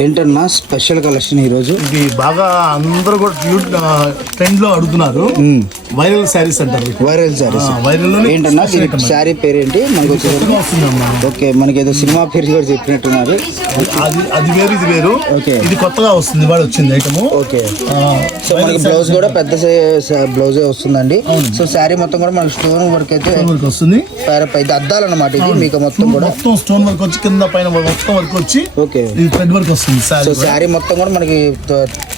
ఏంటన్నా special collection ఈరోజు? ఇది బాగా అందరూ కూడా ట్రెండ్ లో అడుగుతున్నారు. వైరల్ శారీస్ అంటారు. వైరల్ శారీస్. వైరల్ ఏంటన్నా శారీ పేరేంటి? మనకు ఓకే, మనకి ఏదో సినిమా పేరు కూడా చెప్పినట్టున్నారు. అది వేరు, ఇది వేరు. ఓకే, ఇది కొత్తగా వస్తుంది, వాడు వచ్చింది ఐటమ్. ఓకే, సో మనకి బ్లౌజ్ కూడా పెద్ద బ్లౌజే వస్తుందండి. సో శారీ మొత్తం కూడా మనకి స్టోన్ వర్క్ అయితే వస్తుంది. ఇది అద్దాలు అన్నమాట. ఇది మీకు మొత్తం కూడా మొత్తం స్టోన్ వర్క్ వచ్చి కింద పైన మొత్తం వర్క్ వచ్చి ఓకే ఇది థ్రెడ్ వర్క్ వస్తుంది. సో శారీ మొత్తం కూడా మనకి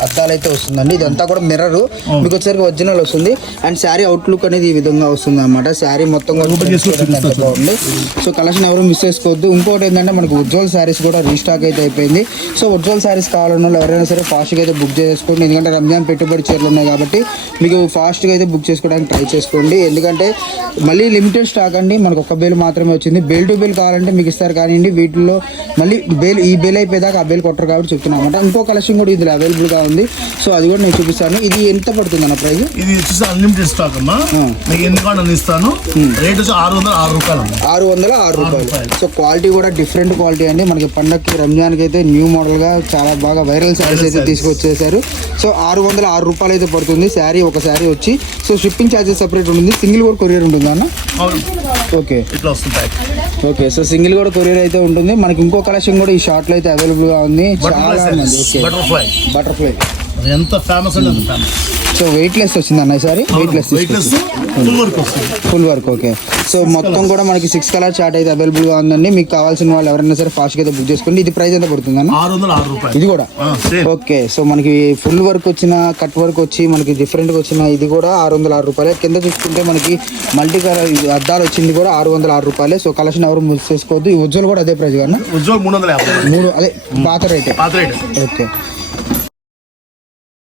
అద్దాలు అయితే వస్తుందండి. ఇదంతా కూడా మిర్రర్ మీకు వచ్చేసరికి ఒరిజినల్ వస్తుంది. అండ్ శారీ అవుట్లుక్ అనేది ఈ విధంగా వస్తుంది అన్నమాట. శారీ మొత్తం కూడా బాగుంది. సో కలెక్షన్ ఎవరు మిస్ చేసుకోవద్దు. ఇంకోటి ఏంటంటే మనకి ఉజ్వల్ శారీస్ కూడా రీస్టాక్ అయితే అయిపోయింది. సో ఉజ్వల్ శారీస్ కావాలన్న వాళ్ళు ఎవరైనా సరే ఫాస్ట్గా అయితే బుక్ చేసుకోండి. ఎందుకంటే రంజాన్ పెట్టుబడి చీరలు ఉన్నాయి కాబట్టి మీకు ఫాస్ట్గా అయితే బుక్ చేసుకోవడానికి ట్రై చేసుకోండి. ఎందుకంటే మళ్ళీ లిమిటెడ్ స్టాక్ అండి. మనకు ఒక బేల్ మాత్రమే వచ్చింది. బేల్ టు బేల్ కావాలంటే మీకు ఇస్తారు కానీ వీటిలో మళ్ళీ బేల్ ఈ బేల్ అయిపోయేదాకా ఆ బేల్ కొట్టరు కాబట్టి చెప్తున్నాం అనమాట. ఇంకో కలెక్షన్ కూడా ఇందులో అవైలబుల్గా ఉంది. సో అది కూడా నేను చూపిస్తాను. ఇది ఎంత పడుతుంది అన్న ప్రైస్? ఇది వచ్చేసి అన్లిమిటెడ్ స్టాక్ అమ్మా. మీకు ఎన్ని కార్డు ఇస్తాను. రేట్ వచ్చి 606 రూపాయలు. 606 రూపాయలు. సో క్వాలిటీ కూడా డిఫరెంట్ క్వాలిటీ అండి. మనకి పండగకి రంజాన్కి అయితే న్యూ మోడల్ గా చాలా బాగా వైరల్ శారీస్ అయితే తీసుకొచ్చేసారు. సో 606 రూపాయలు అయితే పడుతుంది శారీ. ఒక శారీ వచ్చి సో షిప్పింగ్ ఛార్జెస్ సెపరేట్ ఉంటుంది. సింగిల్ కూడా కొరియర్ ఉంటుంది అన్న. ఓకే, ఇట్లా వస్తుంది. ఓకే, సో సింగిల్ కూడా కొరియర్ అయితే ఉంటుంది. మనకి ఇంకో కలెక్షన్ కూడా ఈ షార్ట్ లో అయితే అవైలబుల్ గా ఉంది. బటర్ఫ్లై ఎంత ఫేమస్ అంటే అంత ఫేమస్. సో వెయిట్ లెస్ వచ్చింది అన్న sorry. Weight less full work. Okay, so మొత్తం కూడా మనకి 6 కలర్ చార్ట్ అయితే అవైలబుల్ గా ఉందండి. మీకు కావాల్సిన వాళ్ళు ఎవరైనా సరే ఫాస్ట్ గా అయితే బుక్ చేసుకోండి. ఇది ప్రైస్ ఎంత పడుతుంది అన్న? 606 రూపాయలు. ఇది కూడా ఓకే. సో మనకి ఫుల్ వర్క్ వచ్చిన కట్ వర్క్ వచ్చి మనకి డిఫరెంట్ గా వచ్చిన ఇది కూడా 606 రూపాయలు. కింద చూసుకుంటే మనకి మల్టీ కలర్ అద్దాలు వచ్చింది కూడా 606 రూపాయలు. సో కలెక్షన్ ఎవరు మిస్ చేసుకోవద్దు. ఈ ఉజ్వల్ కూడా అదే ప్రైస్ కన్నా. ఉజ్వల్ 350. అదే పాత రేట్. ఓకే,